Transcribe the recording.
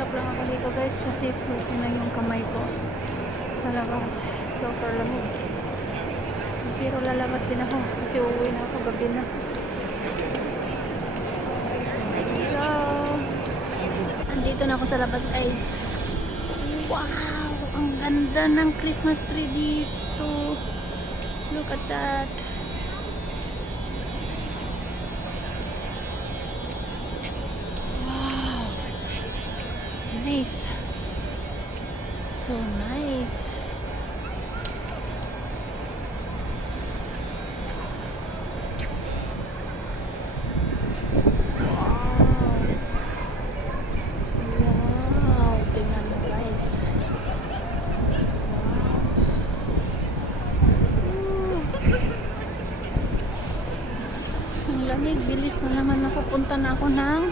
Pasok lang ako dito guys kasi frozen na yung kamay ko sa labas. Super lamig. So, pero lalabas din ako kasi uuwi na ako, gabi na. Hello! Andito na ako sa labas guys. Wow! Ang ganda ng Christmas tree dito. Look at that. Nice. So nice. Wow. Wow. Tingnan mo guys. Wow. Ang lamig. Bilis na naman ako. Punta na ako ng